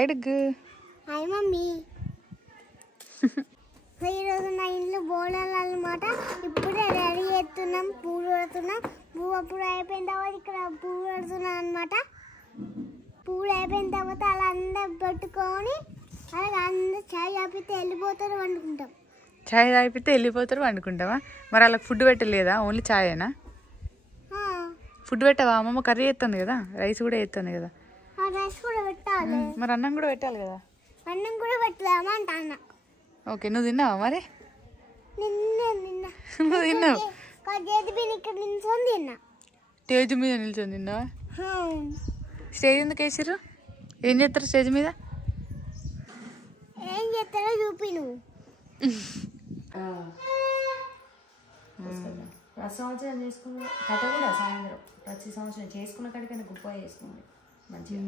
Hi డుగ్గు. Hi mummy. ఈరోజు నా ఇంట్లో బోనాలు అన్నమాట. ఇప్పుడే రెడీ చేస్తున్నాం, పూలు పెడుతున్నాం. పువ్వు అప్పుడు అయిపోయిన తర్వాత ఇక్కడ పువ్వు పెడుతున్నాం అనమాట. పూలు అయిపోయిన తర్వాత అలా అందరు పెట్టుకొని అలాగే అందరు చాయ్ తాపితే వెళ్ళిపోతారు వండుకుంటాం. చాయ్ తాగితే వెళ్ళిపోతారు వండుకుంటావా? మరి అలా ఫుడ్ పెట్టలేదా? ఓన్లీ చాయేనా? ఫుడ్ పెట్టావా? అమ్మమ్మ కర్రీ చేస్తుంది కదా, రైస్ కూడా చేస్తుంది కదా. రైస్ కూడా పెట్టాలి, మరి అన్నం కూడా పెట్టాలి కదా. అన్నం కూడా పెట్టలేమా అంట అన్న. ఓకే, నువ్వు తిన్నావా మరి? నువ్వు తిన్నావు? ఇక్కడ నిల్చొని తిన్నా. స్టేజ్ మీద నిల్చొని తిన్నావా? స్టేజ్ ఎందుకు వేసారు? ఏం చేస్తారు స్టేజ్ మీద? ఏం చేస్తారో చూపి నువ్వు. ప్రతి సంవత్సరం చేసుకున్న కథ కూడా సాయంత్రం ప్రతి సంవత్సరం చేసుకున్న కాడికైనా గొప్ప చేసుకోండి మంచిగా.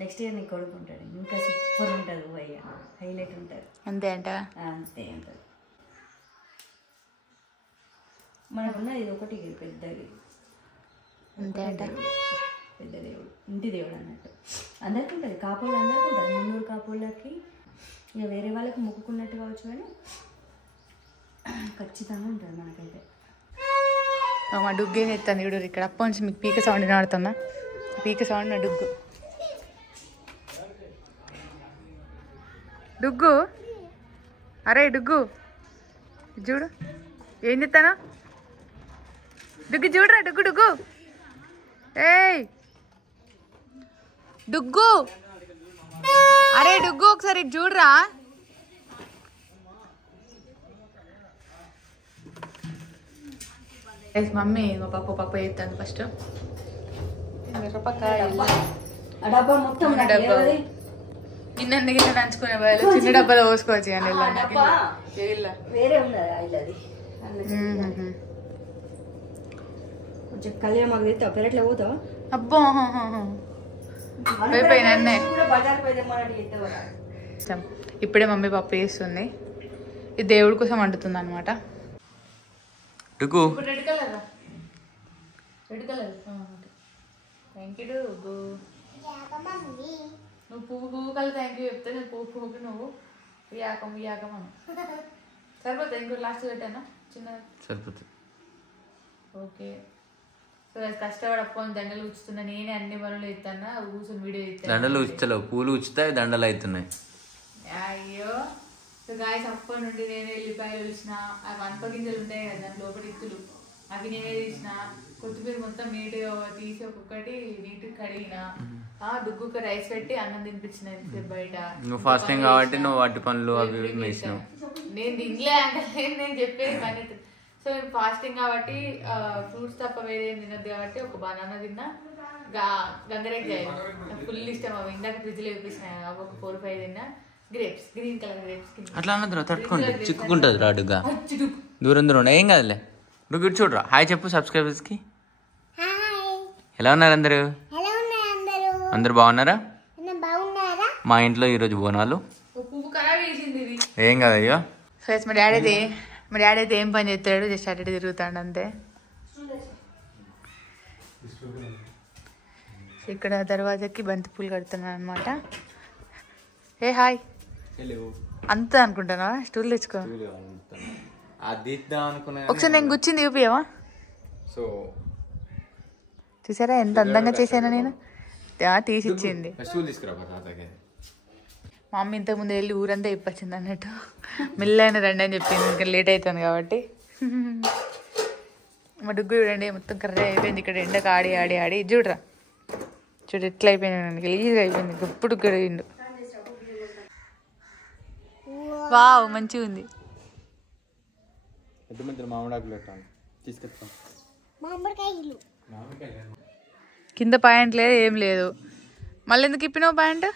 నెక్స్ట్ ఇయర్ నీకు కొడుకుంటాడు, ఇంకా సూపర్ ఉంటుంది, పోయి హైలైట్ ఉంటుంది. అంతే అంట? అంతే ఉంటుంది. మనకున్న ఇది ఒకటి పెద్దది, అంతే అంట. పెద్ద దేవుడు, ఇంటి దేవుడు అన్నట్టు అందరికీ ఉంటుంది. కాపోళ్ళు అందరికీ ఉంటుంది. 300 కాపోళ్ళకి ఇక వేరే వాళ్ళకి మొక్కుకున్నట్టు కావచ్చు, కానీ ఖచ్చితంగా ఉంటుంది మనకైతే. మా డుగ్గు ఏం ఎత్తాను చూడు ఇక్కడ. అప్పటి నుంచి మీకు పీక సౌండ్ వినబడుతుందా? పీక సౌండ్ నా డుగ్గు. డుగ్గు, అరే డుగ్గు చూడు ఏం చెప్తాను. డుగ్గు చూడరా, డుగ్గు డుగ్గు, ఏయ్ డుగ్గు, అరే డుగ్గు ఒకసారి చూడరా. మమ్మీ మా పప్పు చేస్తాను ఫస్ట్. మిరపకాయ డబ్బా మొత్తం డబ్బా గిన్నె గిన్నె నంచుకునే బయలు చిన్న డబ్బాలో పోసుకోవచ్చు కానీ వేరే ఉన్నది అది. కొంచెం కలియ మాకు తెస్తావు, పెరట్లో పోతావు. అబ్బో అయిపోయినా ఇప్పుడే మమ్మీ పప్పు చేస్తుంది. ఇది దేవుడి కోసం వండుతుంది అనమాట. Red colour, red colour. Thank you Duggu. నువ్వు పువ్వు కలర్ థ్యాంక్ యూ చెప్తే నేను పువ్వుకి నువ్వు యాకం అను. సరిపోతుంది. ఇంకో లాస్ట్ పెట్టాను చిన్న సరిపోతుంది. ఓకే. సో కష్టపడి అప్పని దండలు ఉచ్చుతున్నా, నేనే అన్ని పనులు ఎత్తాను, కూర్చొని వీడియో ఎత్తాను. దండలు ఉచ్చుతలేవు, పూలు ఉచ్చుతాయి, దండలు అవుతున్నాయి. అయ్యో. సో గాయస్ అప్పటి నుండి నేనే ఎల్లిపాయలు తీసిన, అవి అనప గింజలు ఉంటాయి కదా దాని లోపల ఇత్తులు, అవి నేనే తీసిన. కొత్తిమీర మొత్తం నీట్గా తీసి ఒక్కొక్కటి నీట్గా కడిగిన. డుగ్గుకి రైస్ పెట్టి అన్నం తినిపించిన బయట. నువ్వు ఫాస్టింగ్ కాబట్టి నువ్వు వాటి పనులు అవి వేసినావు. నేను తినలే అంటే నేను చెప్పేది పని. సో నేను ఫాస్టింగ్ కాబట్టి ఫ్రూట్స్ తప్ప వేరే ఏం తినద్దు కాబట్టి ఒక బనానా తిన్నా, గంగరేకాయ ఫుల్ ఇష్టం. అవి ఇందాక ఫ్రిడ్జ్లో వేపించిన అవి ఒక 4-5 తిన్నా. గ్రేప్స్, గ్రీన్ కలర్ గ్రేప్స్ అట్లా అన్నది తట్టుకోండి, చిక్కుకుంటుంది రాడుగా. దూరం ఏం కాదులే. నువ్వు గుడి చూడరా. హాయ్ చెప్పు సబ్స్క్రైబర్స్కి. ఎలా ఉన్నారు అందరూ? అందరు బాగున్నారా? మా ఇంట్లో ఈరోజు బోనాలు. ఏం కాదు అయ్యో. ఫస్ట్ మా డాడీ అయితే ఏం పని చేస్తాడు, జస్ట్ అటు తిరుగుతాడు అంతే. ఇక్కడ దర్వాజాకి బంతి పూలు కడుతున్నాను అనమాట. ఏ హాయ్ అంతా అనుకుంటానా? స్టూల్ తెచ్చుకో. ఒకసారి నేను కూర్చుంది చూపియవా? చూసారా ఎంత అందంగా చేశాను నేను? తీసిచ్చింది మా అమ్మ. ఇంతకుముందు వెళ్ళి ఊరంతా ఇప్పచ్చింది అన్నట్టు. మెల్లైన రండి అని చెప్పింది, ఇంకా లేట్ అవుతుంది కాబట్టి. మా డుగ్గు చూడండి మొత్తం కర్రీ అయిపోయింది. ఇక్కడ ఎండకు ఆడి ఆడి ఆడి చూడరా, చూడు ఎట్లా అయిపోయింది, గలీజ్గా అయిపోయింది. గప్పుడు గడిగిండు. వావ్ మంచిగా ఉంది. కింద పాయింట్ లేదు, ఏం లేదు. మళ్ళీ ఎందుకు ఇప్పినావు పాయింట్?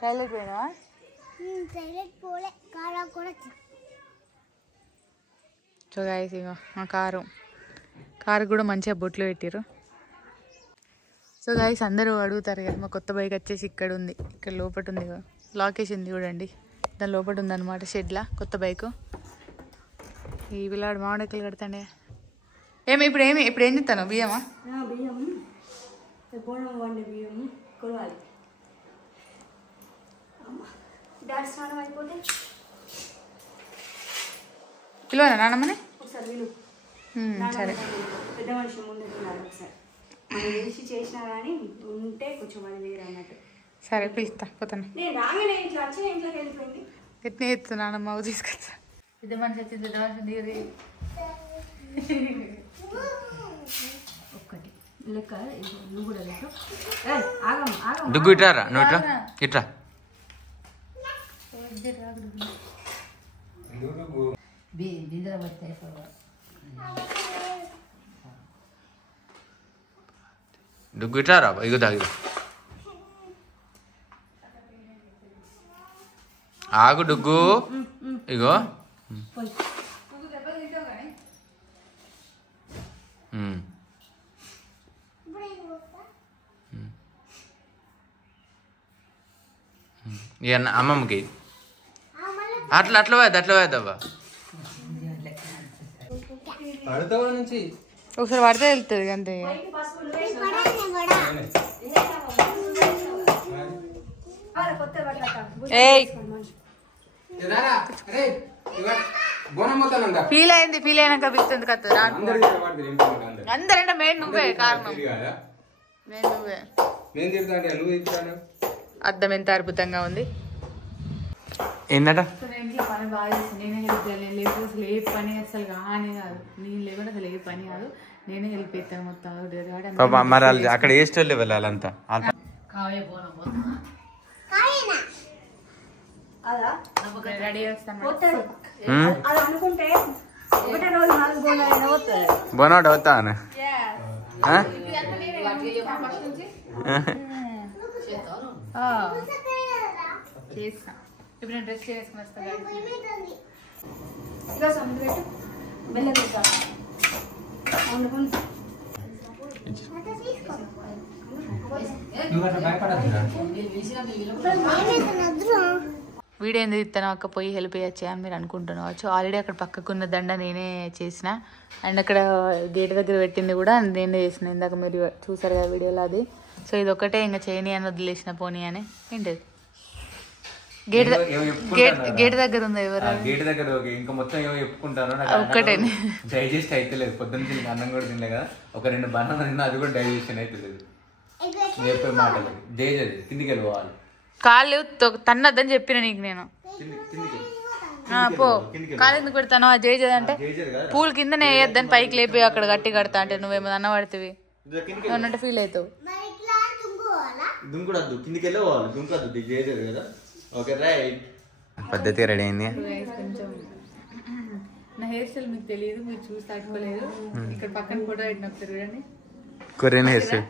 టైలెట్ పోయినా? సో గైస్ ఇగో మా కారు కూడా మంచిగా బొట్లు పెట్టారు. సో గైస్ అందరూ అడుగుతారు కదా, మా కొత్త బైక్ వచ్చేసి ఇక్కడ ఉంది, ఇక్కడ లోపల ఉంది, లాక్ వేసింది చూడండి. దాని లోపల ఉందన్నమాట షెడ్లా కొత్త బైకు. ఈ పిల్లాడు మామిడికాయలు కడతాండే. ఇప్పుడు ఏం చెప్తాను? బియ్యమా? బియ్యం బోనం వండే బియ్యం కొలవాలి. డాడీ స్నానం అయిపోతే పిలువనా నాన్నమ్మని? ఒకసారి విను. సరే. పెద్ద మనిషి ముందు ఒకసారి మనం వేసి చేసినా కానీ ఉంటే కొంచెం అది వేరే అన్నట్టు. సరే పిలుస్తా పోతాను. నేను రాగానే ఇట్లా వచ్చి ఇంట్లోకి వెళ్ళిపోయింది. ఎట్నే ఎత్తున్నాను అమ్మ తీసుకొచ్చా. పెద్ద మనిషి వచ్చింది, పెద్ద మనిషి దిగి ఒక్కటి లెక్క నువ్వు కూడా లెక్క. ఆగమ్మ ఆగమ్మ. దుగ్గు ఇట్రా, నువ్వు ఇట్రా ఇట్రా. డుగ్గు ఇట్రా. ఇగో తాగి ఆగు డుగ్గు. ఇగో ఇక అమ్మమ్మకి అట్లా అట్లా పోయేది, అట్లా పోయేదవ్వా. ఒకసారి పడితే వెళ్తుంది అంతే. ఫీల్ అయింది, ఫీల్ అయినాక పిలుస్తుంది కదా. అందరంటే మెయిన్ నువ్వే కారణం. అద్దం ఎంత అద్భుతంగా ఉంది. ఏందట ఇంట్లో పని బాగా చేస్తాను, నేనే హెల్ప్ చేయాలి. లేదు అసలు ఏ పని అసలు కానే కాదు, నేను లేకుండా అసలు ఏ పని కాదు, నేనే హెల్ప్ చేస్తాను మొత్తం. మరి అక్కడ ఏ స్టోర్ లెవెల్ వాళ్ళంతా రెడీ చేస్తాను. బోనాడు అవుతా చేస్తా. ఇప్పుడు నేను డ్రెస్ చేసుకుని వస్తాను. వీడియో ఎందుకు ఇస్తాను అక్క, పోయి హెల్ప్ చేయొచ్చా అని మీరు అనుకుంటున్నావచ్చు. ఆల్రెడీ అక్కడ పక్కకున్న దండ నేనే చేసిన, అండ్ అక్కడ గేట్ దగ్గర పెట్టింది కూడా నేనే చేసిన. ఇందాక మీరు చూసారు కదా వీడియోలో అది. సో ఇది ఒకటే ఇంకా చేయని అని వదిలేసిన, పోనీ అని. ఏంటది గేట్ దగ్గర ఉంది ఎవరు గేట్ దగ్గర ఇంకా మొత్తం ఏమో చెప్పుకుంటాను. ఒక్కటే డైజెస్ట్ అయితే లేదు. పొద్దున్న అన్నం కూడా తినలే కదా, ఒక 2 బనానా తిన్నా, అది కూడా డైజెషన్ అయితే లేదు. చెప్పే మాటలు డేజది కిందికి వెళ్ళిపోవాలి. కాళ్ళు తన్నద్దని చెప్పిన నీకు నేను. పో కాళ్ళు ఎందుకు పెడతాను. ఆ జేజదంటే పూల్ కిందనే వేయద్దని పైకి లేపి అక్కడ గట్టి కడతా అంటే నువ్వేమో అన్న పడుతుంది అన్నట్టు ఫీల్ అవుతావు. దుంకుడద్దు, కిందికి వెళ్ళిపోవాలి. దుంకద్దు జేజది కదా. Okay right. పద్ధతిగా రెడీ అయింది. కొంచెం నా హెయిర్ స్టైల్ మీకు తెలియదు, మీరు చూసి తట్టుకోలేదు. ఇక్కడ పక్కన ఫోటో పెట్టిన ఒకసారి చూడండి. కొరియన్ హెయిర్ స్టైల్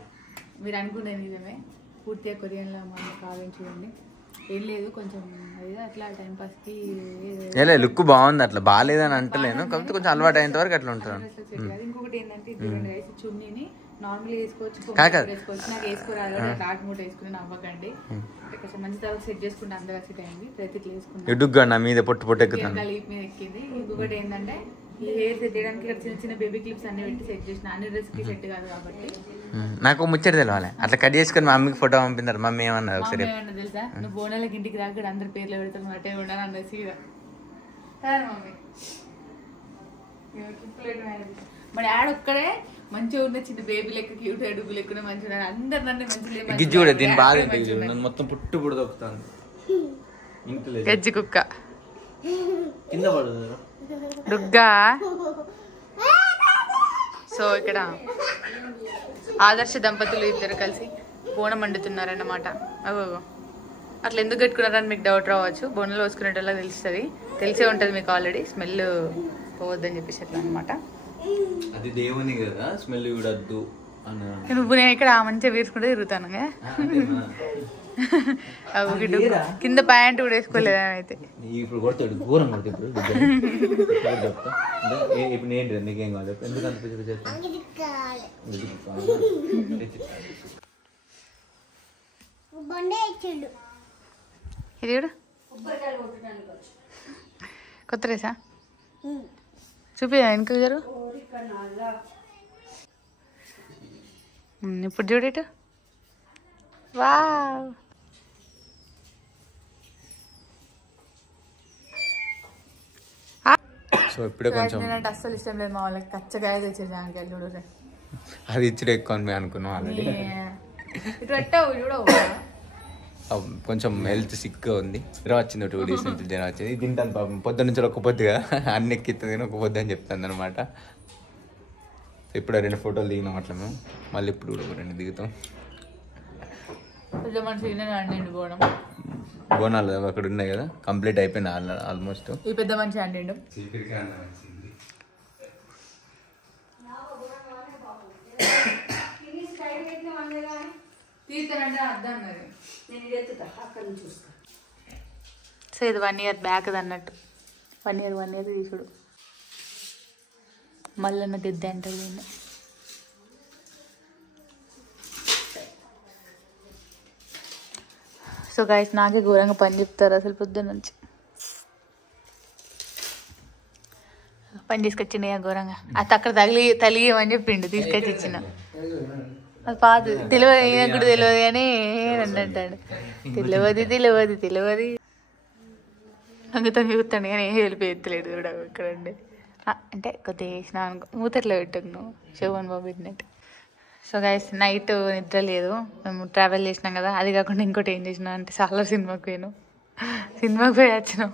మీరు అనుకునేది నిజమే, పూర్తిగా కొరియన్లో మనం కావాలని చూడండి. ఏం లేదు, కొంచెం అట్లా టైం పాస్కి లుక్ బాగుంది. అట్లా బాగాలేదని అంటలేను, కాకపోతే కొంచెం అలవాటు అయ్యేంత వరకు అట్లా ఉంటుంది. ఇంకొకటి ఏంటంటే చూడండి రైస్ చున్నీని నార్మల్గా వేసుకోవచ్చు, వేసుకోవచ్చు. నాకు వేసుకోరాదు అట్లా ఆటమూట వేసుకుని నవ్వకండి. కొంచెం మంచి తర్వాత సెట్ చేసుకుంటే అందరూ సెట్ అయింది. ప్రతి ఇట్లా వేసుకుంటాం. నా మీద పొట్టు పొట్టు ఎక్కుతాను, లీప్ మీద ఎక్కింది. ఇంకొకటి ఏంటంటే ఈ హెయిర్ సెట్ చేయడానికి ఇక్కడ చిన్న చిన్న బేబీ క్లిప్స్ అన్ని పెట్టి సెట్ చేసిన. అన్ని డ్రెస్ కి సెట్ కాదు కాబట్టి నాకు ముచ్చట తెలవాలి. అట్లా కట్ చేసుకుని మా అమ్మకి ఫోటో పంపినారు. మమ్మీ ఏమన్నారు ఒకసారి ఏమన్నా తెలుసా, నువ్వు బోనాలకి ఇంటికి రాక అందరి పేర్లు పెడతాను అట్టే ఉండాలి అన్నది మమ్మీ. మరి ఆడ ఒక్కడే మంచిగా ఉన్న చిన్న బేబీ లెక్క క్యూట్ అడుగు లెక్క మంచిగా అందరు నన్ను మంచిగా గిజ్జి కూడా దీని బాగా మొత్తం పుట్టు పుడు దొక్కుతాను. గజ్జి కుక్క కింద పడుతుంది డుగ్గా. సో ఇక్కడ ఆదర్శ దంపతులు ఇద్దరు కలిసి బోనం వండుతున్నారన్నమాట. అగో అట్లా ఎందుకు కట్టుకున్నారని మీకు డౌట్ రావచ్చు. బోనంలో వేసుకునేటలా తెలుస్తుంది, తెలిసే ఉంటుంది మీకు ఆల్రెడీ. స్మెల్ పోవద్దని చెప్పేసి అట్లా అనమాట. అది దేవుని కదా, స్మెల్ చూడద్దు అని. నువ్వు నేను ఇక్కడ మంచిగా వేసుకుంటే తిరుగుతాను కింద ప్యాంట్ కూడా వేసుకోలేదు అయితే. ఇప్పుడు కొడతాడు, ఘోరం కొడతాడు. చెప్తా ఇప్పుడు నేను నీకేం కావాలి, ఎందుకు అంత పిచ్చి చేస్తాను. ఇది కూడా కొత్త డ్రెస్సా చూపి వెనక జరు. ఇప్పుడు చూడేటు వావ్ సో ఇప్పుడే కొంచెం అస్సలు ఇష్టం లేదు మా వాళ్ళకి కచ్చగాయ తెచ్చేది దానికి అది ఇచ్చుడు ఎక్కువ అని మేము అనుకున్నాం ఆల్రెడీ. ఇటు పెట్టావు చూడవు కొంచెం హెల్త్ సిక్గా ఉంది. జ్వరం వచ్చింది 2 days నుంచి జ్వరం వచ్చింది. తింటాను పాపం పొద్దున్న నుంచి ఒక పొద్దుగా అన్ని ఎక్కిస్తుంది ఒక పొద్దు అని చెప్తాను అనమాట. ఇప్పుడు 2 photos దిగినాం అట్లా మేము. మళ్ళీ ఇప్పుడు కూడా 2 దిగుతాం. బోనాలు అక్కడ ఉన్నాయి కదా కంప్లీట్ అయిపోయింది ఆల్మోస్ట్. ఈ పెద్ద మనిషి అండిండు సో ఇది 1 year బ్యాక్ అన్నట్టు 1 year తీసుడు మళ్ళీ గిద్ద అంటారు. సో గైస్ నాకే ఘోరంగా పని చెప్తారు అసలు పొద్దున్న నుంచి. పని తీసుకొచ్చింది ఘోరంగా అది అక్కడ తలిగమని చెప్పిండు తీసుకొచ్చి ఇచ్చిన. అది పాదు తెలియదు ఈయన కూడా తెలియదు కానీ నన్ను అంటాడు తెలియదు అంగతో చూస్తాను కానీ ఏం వెళ్ళిపోయి ఎత్తలేడు కూడా ఇక్కడ ఉండే అంటే కొద్దిగా వేసిన అనుకో మూతట్లో పెట్టకు నువ్వు శోభన్ బాబు పెట్టినట్టు. సో గైస్ నైట్ నిద్ర లేదు మేము ట్రావెల్ చేసినాం కదా. అది కాకుండా ఇంకోటి ఏం చేసినాం అంటే సాలార్ సినిమాకి పోయి వచ్చినాం.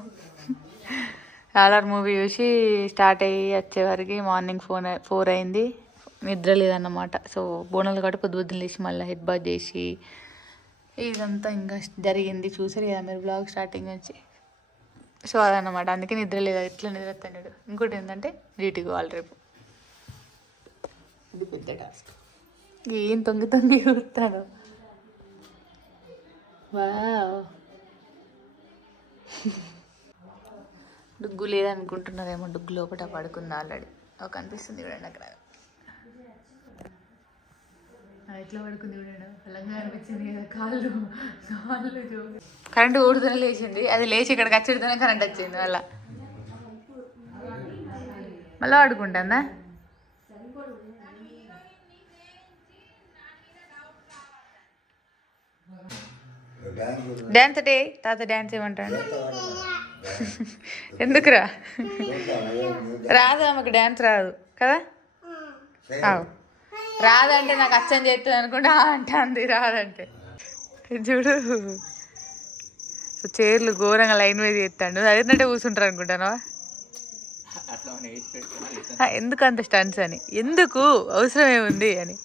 సాలార్ మూవీ చూసి స్టార్ట్ అయ్యి వచ్చేవరకు మార్నింగ్ 4 అయింది. నిద్ర లేదన్నమాట. సో బోనాలు కాబట్టి పొద్దున్న లేచి మళ్ళీ హెడ్ బాత్ చేసి ఇదంతా ఇంకా జరిగింది చూసారు కదా మీరు బ్లాగ్ స్టార్టింగ్ నుంచి. సో అదన్నమాట అందుకే నిద్ర లేదు. ఎట్లా నిద్ర వస్తాడు. ఇంకోటి ఏంటంటే డ్యూటీకి పోవాలి రేపు. ఇది పెద్ద టాస్క్. ఏం తొంగి చూస్తాను. వావ్ డుగ్గు లేదనుకుంటున్నారేమో. డుగ్గు లోపల పడుకుంది ఆల్రెడీ. ఒక అనిపిస్తుంది చూడండి అక్కడ ఎట్లా పడుకుంది చూడండి. బలంగా అనిపించింది కదా. కాళ్ళు కరెంటు ఊడుతూనే లేచింది. అది లేచి ఇక్కడికి వచ్చేడుతూనే కరెంట్ వచ్చింది. మళ్ళీ పడుకుంటుందా. డ్యాన్స్ అంటే తాత డ్యాన్స్ ఏమంటాడు. ఎందుకురా రాదు ఆమెకు డ్యాన్స్ రాదు కదా. రాదంటే నాకు అచ్చని చేస్తుంది అనుకుంటే అంటే అంది రాదంటే చూడు. సో చైర్లు ఘోరంగా లైన్ మీద చేస్తాడు. అదేంటంటే కూర్చుంటారు అనుకుంటాను. ఎందుకు అంత స్టన్స్ అని ఎందుకు అవసరం ఏముంది అని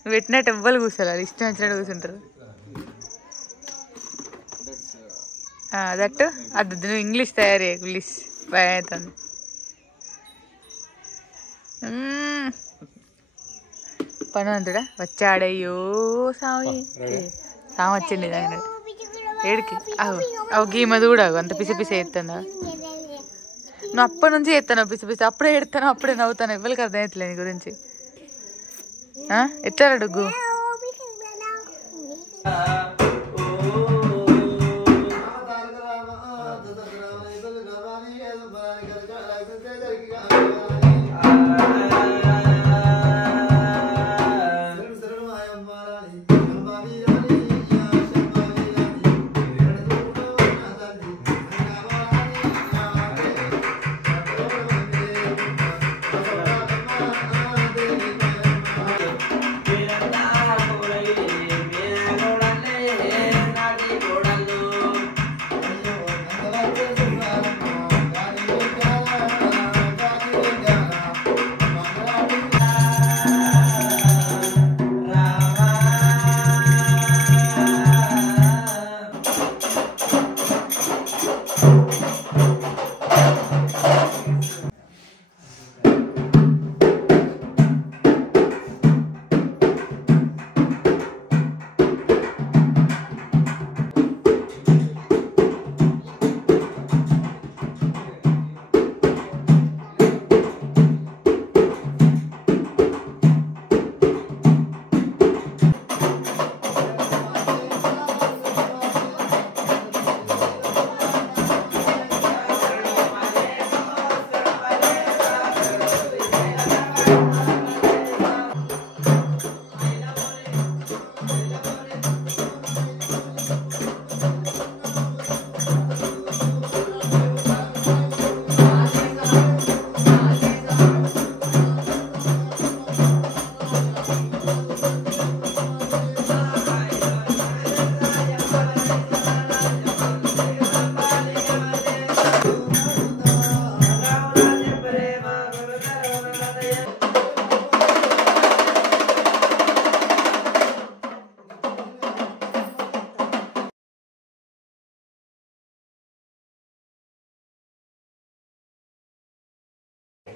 నువ్వు పెట్టినట్టు ఎవ్వరు కూర్చోాలి. అది ఇష్టం వచ్చినట్టు కూర్చుంటారు. దట్టు అది నువ్వు ఇంగ్లీష్ తయారీ ఇంగ్లీష్ భయం అవుతుంది. పనుంతుడా వచ్చాడయ్యో సామి వచ్చింది దాని ఏడికి అవు గీమది కూడా అంత పిసి ఎత్తాను. నువ్వు అప్పటి నుంచి ఎత్తాను పిసి అప్పుడే ఎడతాను అప్పుడే నవ్వుతాను. ఎవరికి అర్థం అవుతలే నీ గురించి. ఎట్లా అడుగు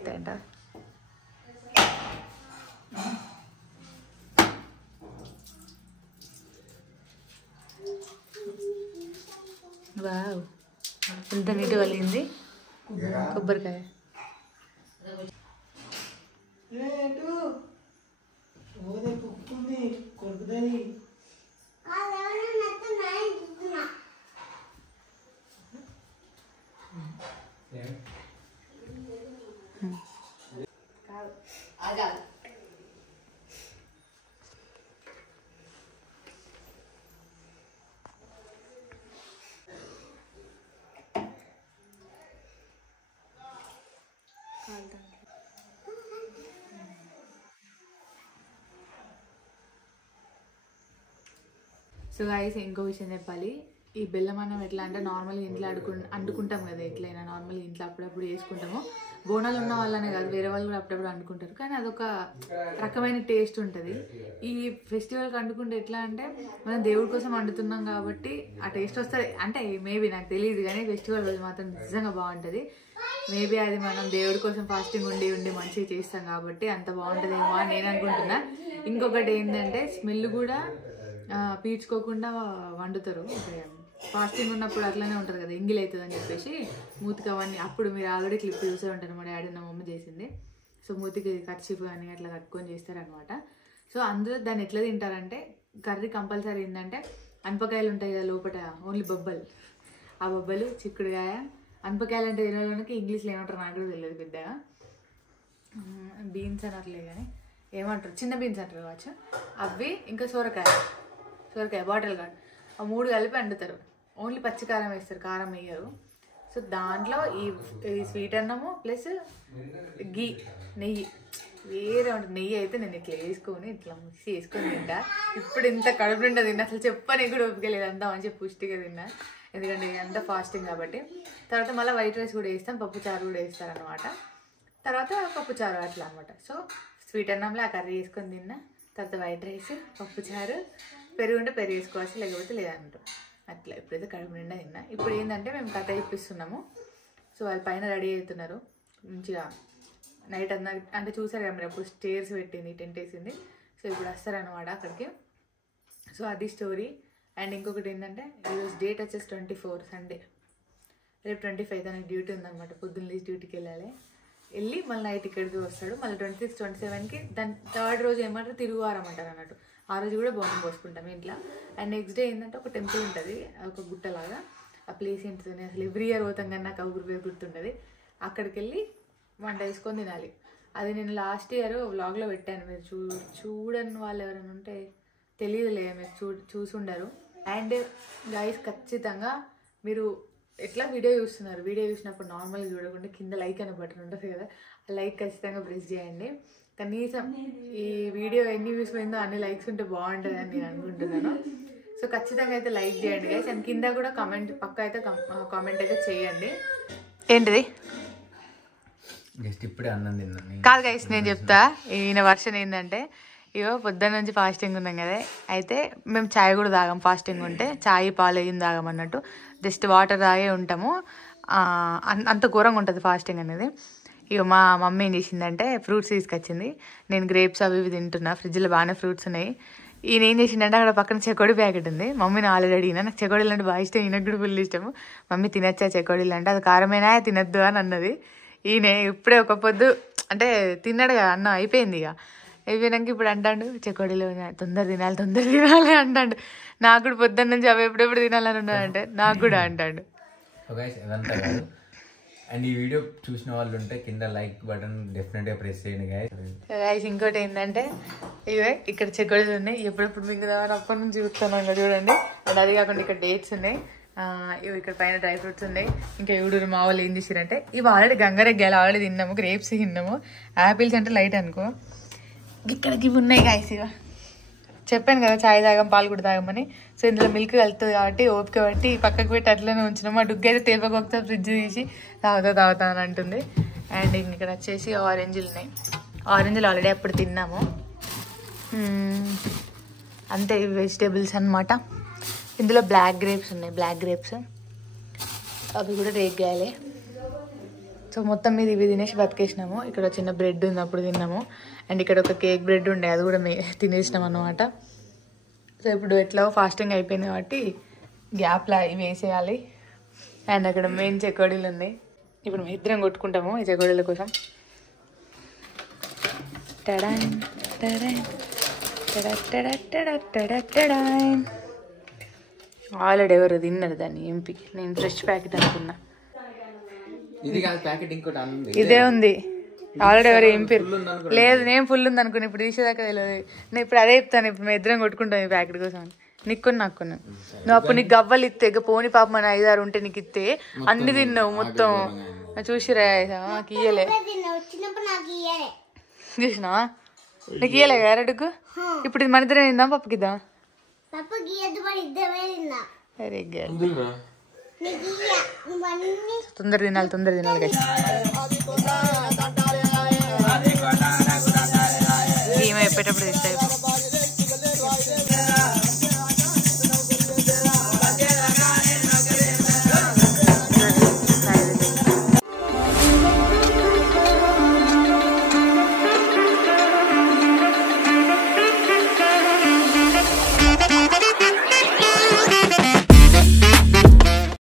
వస్తాయంట. వావ్, ఎంత నీటి వలింది కొబ్బరికాయ. సో గైస్ ఇంకో విషయం చెప్పాలి. ఈ బెల్లం అన్నం ఎట్లా అంటే నార్మల్గా ఇంట్లో అంటుకుంటాం కదా, ఎట్లయినా నార్మల్గా ఇంట్లో అప్పుడప్పుడు చేసుకుంటాము. బోనాలు ఉన్న వాళ్ళనే కాదు, వేరే వాళ్ళు కూడా అప్పుడప్పుడు అంటుకుంటారు. కానీ అదొక రకమైన టేస్ట్ ఉంటుంది. ఈ ఫెస్టివల్కి అంటుకుంటే ఎట్లా అంటే మనం దేవుడి కోసం వండుతున్నాం కాబట్టి ఆ టేస్ట్ వస్తుంది. అంటే మేబీ నాకు తెలియదు, కానీ ఫెస్టివల్ రోజు మాత్రం నిజంగా బాగుంటుంది. మేబీ అది మనం దేవుడి కోసం ఫాస్టింగ్ ఉండి మంచిగా చేస్తాం కాబట్టి అంత బాగుంటుందేమో అని నేను అనుకుంటున్నా. ఇంకొకటి ఏంటంటే స్మెల్ కూడా పీల్చుకోకుండా వండుతారు. ఫాస్టింగ్ ఉన్నప్పుడు అట్లనే ఉంటుంది కదా, ఎంగిల్ అవుతుంది అని చెప్పేసి మూతికి అవన్నీ. అప్పుడు మీరు ఆల్రెడీ క్లిప్ చూసే ఉంటారు, మా డాడీ నా మమ్మీ చేసింది. సో మూతికి కర్చీఫ్ కానీ అట్లా కట్టుకొని చేస్తారనమాట. సో అందులో దాన్ని ఎట్లా తింటారంటే కర్రీ కంపల్సరీ ఏంటంటే అనపకాయలు ఉంటాయి కదా లోపల, ఓన్లీ బొబ్బలు. ఆ బొబ్బలు, చిక్కుడుకాయ, అనపకాయలు అంటే తినడానికి ఇంగ్లీష్లో ఏమంటారు నాకు కూడా తెలియదు పెద్దగా. బీన్స్ అనట్లే కానీ ఏమంటారు, చిన్న బీన్స్ అంటారు కావచ్చు అవి. ఇంకా సొరకాయ బాటిల్ గార్డ్, ఆ 3 కలిపి వండుతారు. ఓన్లీ పచ్చి కారం వేస్తారు, కారం వేయరు. సో దాంట్లో ఈ స్వీట్ అన్నము ప్లస్ గీ, నెయ్యి వేరే ఉంటుంది. నెయ్యి అయితే నేను ఇట్లా వేసుకొని ఇట్లా మిక్సీ వేసుకొని తింటా. ఇప్పుడు ఇంత కడుపు నిండా తిన్నా, అసలు చెప్పని కూడా ఒప్పుకోలేదు. అంతా మంచిగా పుష్టిగా తిన్నా, ఎందుకంటే అంతా ఫాస్టింగ్ కాబట్టి. తర్వాత మళ్ళీ వైట్ రైస్ కూడా వేస్తాం, పప్పుచారు కూడా వేస్తారనమాట. తర్వాత పప్పుచారు అట్లా అనమాట. సో స్వీట్ అన్నంలో ఆ కర్రీ వేసుకొని తిన్నా, తర్వాత వైట్ రైస్, పప్పుచారు, పెరుగు ఉంటే పెరుగు వేసుకోవచ్చు, లేకపోతే లేదంటారు అట్లా. ఇప్పుడైతే కడుపు నిండా తిన్నా. ఇప్పుడు ఏంటంటే మేము కథ ఇప్పిస్తున్నాము. సో వాళ్ళు పైన రెడీ అవుతున్నారు మంచిగా. నైట్ అన్న అంటే చూసారు కదా మీరు, అప్పుడు స్టేర్స్ పెట్టింది, టెంట్ వేసింది. సో ఇప్పుడు వస్తారనమాట అక్కడికి. సో అది స్టోరీ. అండ్ ఇంకొకటి ఏంటంటే ఈరోజు డేట్ వచ్చేసి 24 సండే. రేపు 25 తనకి డ్యూటీ ఉందన్నమాట. పొద్దున్న లేచి డ్యూటీకి వెళ్ళి మళ్ళీ నైట్ ఇక్కడికి వస్తాడు. మళ్ళీ 26, 27కి దాని థర్డ్ రోజు ఏమంటారు తిరుగువారం అంటారు అన్నట్టు. ఆ రోజు కూడా బోనం పోసుకుంటాం ఇంట్లో. అండ్ నెక్స్ట్ డే ఏంటంటే ఒక టెంపుల్ ఉంటుంది, ఒక గుట్టలాగా. ఆ ప్లేస్ ఏంటిదని అసలు ఎవ్రీ ఇయర్ పోతాం కానీ నాకు ఊరి పేరు గుర్తుంటుంది. అక్కడికి వెళ్ళి వంట వేసుకొని తినాలి. అది నేను లాస్ట్ ఇయర్ వ్లాగ్లో పెట్టాను, మీరు చూడని వాళ్ళు ఎవరైనా ఉంటే తెలియదులే, మీరు చూసి ఉండరు. అండ్ గైస్ ఖచ్చితంగా మీరు ఎట్లా వీడియో చూస్తున్నారు, వీడియో చూసినప్పుడు నార్మల్గా చూడకుండా కింద లైక్ అనే బటన్ ఉంటుంది కదా, ఆ లైక్ ఖచ్చితంగా ప్రెస్ చేయండి. కనీసం ఈ వీడియో ఎన్ని వ్యూస్ పోయిందో అన్ని లైక్స్ ఉంటే బాగుంటుంది అని నేను అనుకుంటున్నాను. సో ఖచ్చితంగా అయితే లైక్ చేయండి గైస్. అండ్ కింద కూడా పక్క అయితే కామెంట్ అయితే చేయండి. ఏంటిది జస్ట్ ఇప్పుడే అన్నం తిన్నాను కాదు గైస్, నేను చెప్తా. ఈయన వర్షన్ ఏంటంటే, ఇగో పొద్దున్న నుంచి ఫాస్టింగ్ ఉన్నాం కదా, అయితే మేము చాయ్ కూడా తాగాం. ఫాస్టింగ్ ఉంటే చాయ్ పాలు ఏం తాగాం అన్నట్టు, జస్ట్ వాటర్ తాగే ఉంటాము. అంత ఘోరంగా ఉంటుంది ఫాస్టింగ్ అనేది. ఇక మా మమ్మీ ఏం చేసిందంటే ఫ్రూట్స్ తీసుకొచ్చింది. నేను గ్రేప్స్ అవి ఇవి తింటున్నా, ఫ్రిడ్జ్లో బాగానే ఫ్రూట్స్ ఉన్నాయి. ఈయన ఏం చేసిందంటే అక్కడ పక్కన చెకోడి ప్యాకెట్ ఉంది. మమ్మీని ఆల్రెడీ అడిగినా, నాకు చెకోడీలు అంటే బాగా ఇష్టం, ఈయనకు కూడా ఫుల్ ఇష్టము. మమ్మీ తినచ్చా చెకోడీలు అంటే, అది కారమైనా తినద్దు అని అన్నది. ఈయన ఇప్పుడే ఒక పొద్దు అంటే తిన్నాడు కదా, అన్నం అయిపోయింది. ఇక అయిపోయినాక ఇప్పుడు అంటాడు చెకోడీలు తొందర తినాలి అంటాడు. నాకు కూడా పొద్దున్న నుంచి అవి ఎప్పుడెప్పుడు తినాలని ఉన్నదంటే నాకు కూడా అంటాడు. అండ్ ఈ వీడియో చూసిన వాళ్ళు ఉంటే కింద లైక్ బటన్ డెఫినెట్గా ప్రెస్ చేయండి గైస్. ఇంకోటి ఏంటంటే ఇవే ఇక్కడ చెకోడీలు ఉన్నాయి, ఎప్పుడెప్పుడు మింగుదామని అప్పటి నుంచి చూస్తున్నాను చూడండి. అండ్ అది కాకుండా ఇక్కడ డేట్స్ ఉన్నాయి, ఇవి ఇక్కడ పైన డ్రై ఫ్రూట్స్ ఉన్నాయి. ఇంకా ఎవడు మా వాళ్ళు ఏం చేసారంటే, ఇవి ఆల్రెడీ గంగరెగ్గాయలు ఆల్రెడీ తిన్నాము, గ్రేప్స్ తిన్నాము, యాపిల్స్ అంటే లైట్ అనుకో. ఇక్కడికి ఇవి ఉన్నాయి గైస్. ఇక చెప్పాను కదా చాయ్ తాగాం, పాలు కూడా తాగమని. సో ఇందులో మిల్క్ కలుతుంది కాబట్టి ఓపిక బట్టి పక్కకు పెట్టి అట్లనే ఉంచినాము. ఆ డుగ్గు అయితే తేలిపోకపోతే ఫ్రిడ్జ్ తీసి తాగుతా అని అంటుంది. అండ్ ఇక్కడ వచ్చేసి ఆరెంజ్లు ఉన్నాయి. ఆరెంజ్లు ఆల్రెడీ అప్పుడు తిన్నాము. అంతే ఇవి వెజిటేబుల్స్ అనమాట. ఇందులో బ్లాక్ గ్రేప్స్ ఉన్నాయి, బ్లాక్ గ్రేప్స్ అవి కూడా రేగ్గాయలే. సో మొత్తం మీద ఇవి తినేసి బతికేసినాము. ఇక్కడ చిన్న బ్రెడ్ ఉంది, అప్పుడు తిన్నాము. అండ్ ఇక్కడ ఒక కేక్ బ్రెడ్ ఉండే, అది కూడా తినేసినాం అన్నమాట. సో ఇప్పుడు ఎట్లా ఫాస్టింగ్ అయిపోయింది కాబట్టి గ్యాప్లా ఇవి వేసేయాలి. అండ్ అక్కడ మెయిన్ చెకోడీలు ఉంది. ఇప్పుడు మేము ఇద్దరం కొట్టుకుంటాము ఈ చెకోడీల కోసం. ఆల్రెడీ ఎవరు తిన్నారు దాన్ని ఎంపీ. నేను ఫ్రెష్ ప్యాకెట్ అనుకున్నా, ఇదే ఉంది. ఆల్రెడీ ఎవరు ఎంపీరు లేదు, నేను ఫుల్ ఉంది అనుకున్నా. ఇప్పుడు తీసేదాకా తెలియదు. నేను ఇప్పుడు అదే చెప్తాను, ఇప్పుడు మేము ఇద్దరం కొట్టుకుంటాం ఈ ప్యాకెట్ కోసం. నీకు నాకున్నా నువ్వు అప్పుడు నీకు గవ్వలు ఇస్తే ఇక పోని పాప మన 5-6 ఉంటే నీకు ఇస్తే అన్ని తిన్నావు మొత్తం. చూసిరా నాకు ఇయ్యలే, చూసినావా? నీకు ఇయ్యలే గారెడ్డుకు. ఇప్పుడు ఇది మన ఇద్దరే తిందాం, పప్పుకి ఇద్దాం. తొందర తినాలి గైస్. ఈమె చెప్పేటప్పుడు ఇస్తాయి.